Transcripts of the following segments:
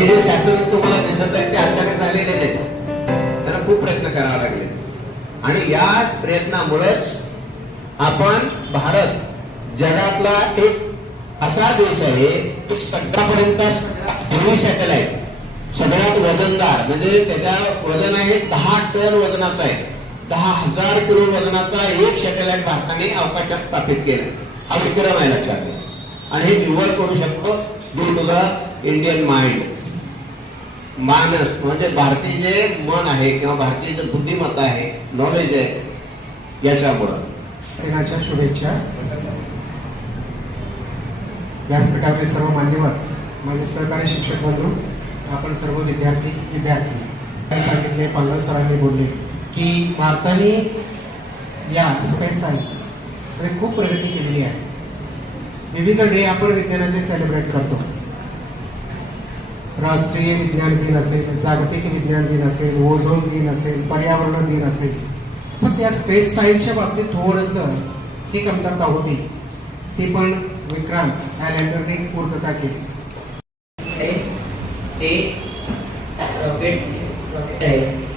हे जे सॅटेलाइट तुम्हाला दिसत आहेत ते अचानक झालेले नाही त्यांना खूप प्रयत्न करावा लागले. आणि या प्रयत्नामुळेच आपण भारत जगातला एक असा देश आहे की सगळ्यापर्यंत हेवी सॅटेलाइट सगळ्यात वजनदार म्हणजे त्याच्या वजन आहे दहा टन वजनाचा आहे. दहा हजार किलो वजनाचा एक सॅटेलाइट भारताने अवकाशात स्थापित केला. हा विक्रम आहे लक्षात आणि हे निवड करू शकतो due to the Indian mind मानस म्हणजे भारतीय जे मन आहे किंवा भारतीय जे बुद्धिमत्ता आहे नॉलेज आहे याच्यामुळं. दिनाच्या शुभेच्छा. व्यासपीठावरील सर्व मान्यवर माझे सहकारी शिक्षक बंधू आपण सर्व विद्यार्थी विद्यार्थी. काय सांगितले पालघर सरांनी बोलले की भारताने या स्पेस सायन्समध्ये खूप प्रगती केलेली आहे. विविध डे आपण विज्ञानाचे सेलिब्रेट करतो. राष्ट्रीय विज्ञान दिन असेल जागतिक विज्ञान दिन असेल ओझोन दिन असेल पर्यावरण दिन असेल. पण त्या स्पेस सायन्सच्या बाबतीत थोडंसं ती कमतरता होती ती. पण विक्रांत या लँडरने पूर्तता केली. है हे रॉकेट रॉकेट आहे.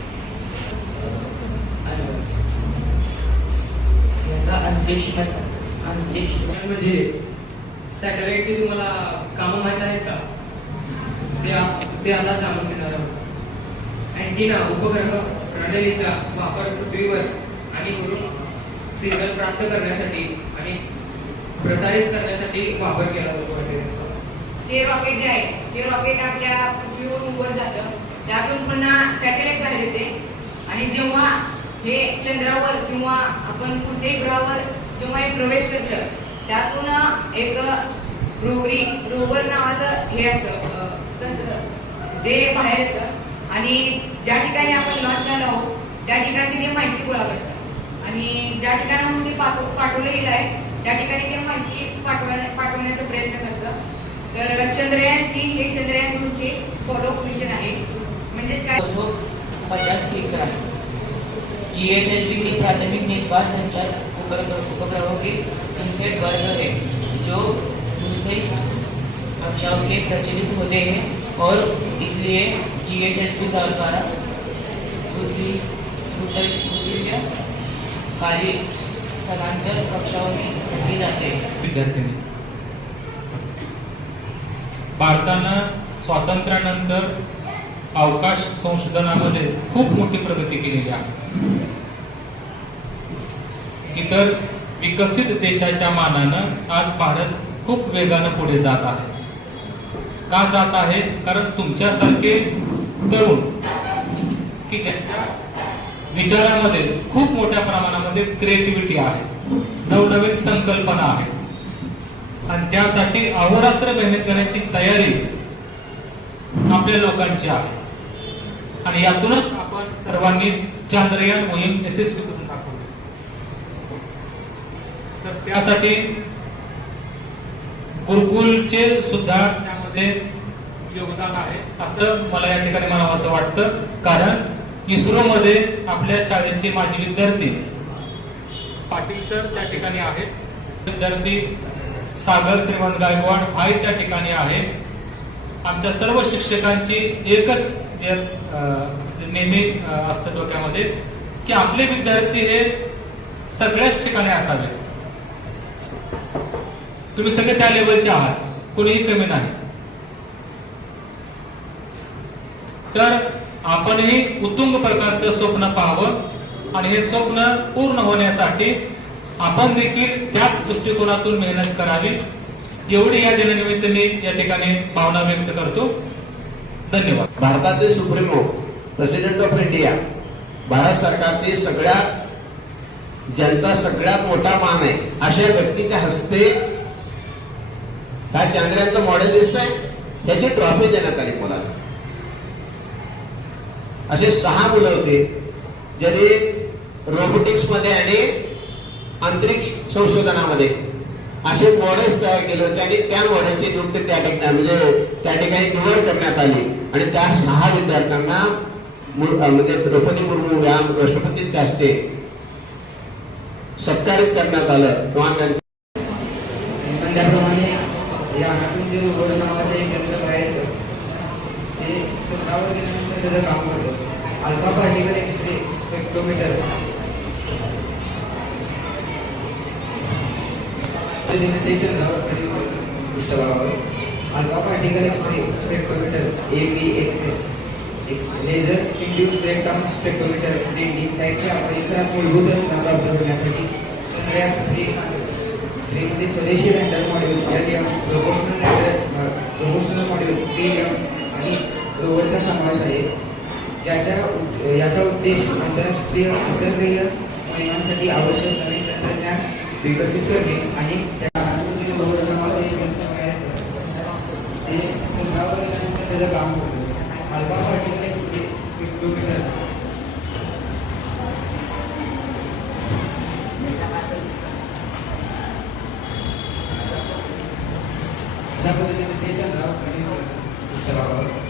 म्हणजे सॅटेलाइटची तुम्हाला कामं माहीत आहेत का? ते आता जाणून घेणार आहोत. अँटिना उपग्रह प्रणालीचा वापर पृथ्वीवर आणि वरून सिग्नल प्राप्त करण्यासाठी आणि प्रसारित करण्यासाठी वापर केला जातो अँटिनाचा ते रॉकेट जे आहे ते रॉकेट आपल्या पृथ्वीवरून वर जातं. त्यातून पुन्हा सॅटेलाइट बाहेर येते. आणि जेव्हा हे चंद्रावर किंवा आपण कोणत्याही ग्रहावर जेव्हा हे प्रवेश करतं त्यातून एक रोवरी रोवर नावाचं हे असतं ते बाहेर येतं आणि ज्या ठिकाणी आपण लॉन्च झालो त्या ठिकाणची ते माहिती गोळा करतात. आणि ज्या ठिकाणाहून ते पाठव पाठवलं गेलं आहे त्या ठिकाणी ते माहिती पाठवण्या पाठवण्याचा प्रयत्न करतं. तर चंद्रयान तीन हे चंद्रयान दोनचे फॉलोअप मिशन आहे. म्हणजेच काय? पचास क्लिक करा जी एस एल प्राथमिक निर्बाध संचार उपक्रमों के इनसेट वर्ग है जो दूसरी कक्षाओं के प्रचलित होते. हैं और इसलिए जी एस एस पी द्वारा दूसरी क्या कार्य स्थलांतर कक्षाओं में रखी जाते हैं। भारतानं स्वातंत्र्यानंतर अवकाश संशोधनामध्ये खूप मोठी प्रगती केलेली आहे. इतर विकसित देशाच्या मानानं आज भारत खूप वेगानं पुढे जात आहे. का जात आहे? कारण तुमच्यासारखे तरुण की त्यांच्या विचारामध्ये खूप मोठ्या प्रमाणामध्ये क्रिएटिव्हिटी आहे. नवनवीन संकल्पना आहे. आणि त्यासाठी अहोरात्र मेहनत करण्याची तयारी आपल्या लोकांची आहे. आणि यातूनच आपण सर्वांनी चांद्रयान मोहीम यशस्वी करून दाखवली. तर त्यासाठी गुरुकुलचे सुद्धा मध्ये योगदान आहे. असं मला या ठिकाणी म्हणावं असं वाटतं. कारण इस्रो मध्ये आपल्या शाळेचे माजी विद्यार्थी पाटील सर त्या ठिकाणी आहेत. विद्यार्थी सागर श्रीमंत गायकवाड भाई त्या ठिकाणी आहे आमच्या सर्व शिक्षकांची एकच अं, नेहमी असतं डोक्यामध्ये की आपले विद्यार्थी हे सगळ्याच ठिकाणी असावे. तुम्ही सगळे त्या लेवलचे आहात. कोणीही कमी नाही. तर आपणही उत्तुंग प्रकारचं स्वप्न पाहावं आणि हे स्वप्न पूर्ण होण्यासाठी आपण देखील त्याच दृष्टिकोनातून मेहनत करावी. एवढी या दिनानिमित्त मी या ठिकाणी भावना व्यक्त करतो. धन्यवाद. भारताचे supremo president of India Bharat सरकारचे सगळ्यात ज्यांचा सगळ्यात मोठा मान आहे अशा व्यक्तीच्या हस्ते ह्या चांद्रयानचं मॉडेल दिसतंय. त्याची ट्रॉफी देण्यात आली मुलाला. असे सहा मुलं होते ज्यांनी रोबोटिक्समध्ये आणि अंतरिक्ष संशोधनामध्ये असे मॉडेल्स तयार केलं त्यांनी त्या मॉडेलची नियुक्ती त्या ठिकाणी म्हणजे त्या ठिकाणी निवड करण्यात आली. आणि त्या सहा विद्यार्थ्यांना म्हणजे द्रौपदी मुर्मू या राष्ट्रपतींच्या हस्ते सत्कारित करण्यात आलं. किंवा त्यांचं त्याप्रमाणे या जे नावाचं एक यंत्र बाहेर येतं त्याचं काम करतो. Alpha particle X-ray spectrometer. पृष्ठभागावर alpha particle X-ray spectrometer. A B XS laser induce breakdown spectrometer डेंटिंग साईडच्या परिसरात मूलभूत रचना प्राप्त करण्यासाठी सगळ्या थ्री थ्रीमध्ये स्वदेशी lander module L M propulsion lander propulsion module P M आणि रोवरचा समावेश आहे ज्याच्या याचा उद्देश आंतरराष्ट्रीय आंतरग्रहीय महिलांसाठी आवश्यक नवीन तंत्रज्ञान विकसित करणे आणि त्या जे रोवर एक यंत्र आहे, ते चंद्रावर त्याचं काम करतो अल्फा पार्टिकल एक्सरे स्पेक्ट्रोमीटर अशा पद्धतीने ते चंद्रावर कधी पृष्ठभागावर alpha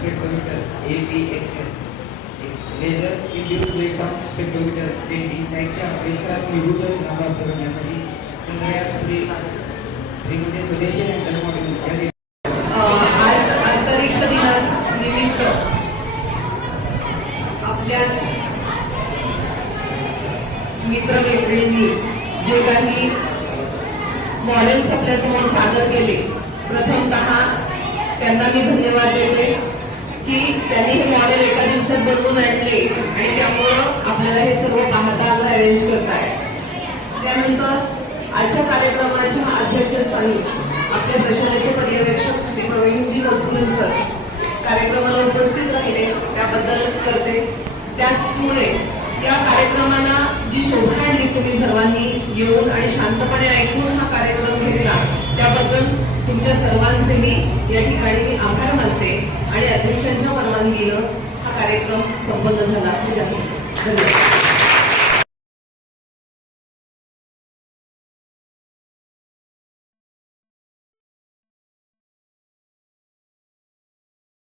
spectrometer spectrometer Its laser induced breakdown spectrometer induced breakdown spectrometer परिसरात मूलभूत रचना करण्यासाठी चंद्रयान थ्री थ्रीमध्ये स्वदेशी लँडर मॉड्यूल या आज अंतरिक्ष दिनास निमित्त आपल्याच मित्रमैत्रिणींनी जे काही मॉडेल्स आपल्यासमोर सादर केले प्रथमतः त्यांना मी धन्यवाद देते. की त्यांनी हे मॉडेल एका दिवसात बनवून आणले आणि त्यामुळं आपल्याला हे सर्व पाहता आलं अरेंज करताय. त्यानंतर आजच्या कार्यक्रमाच्या अध्यक्षस्थानी आपल्या प्रशालेचे पर्यवेक्षक श्री प्रवीणजी वस्तू सर कार्यक्रमाला उपस्थित राहिले. त्याबद्दल करते. त्याचमुळे या कार्यक्रमाला जी शोभा आणली तुम्ही सर्वांनी येऊन आणि शांतपणे ऐकून हा कार्यक्रम घेतला त्याबद्दल तुमच्या सर्वांचे मी या ठिकाणी मी आभार मानते. आणि अध्यक्षांच्या परवानगीनं हा कार्यक्रम संपन्न झाला असे जाहीर धन्यवाद.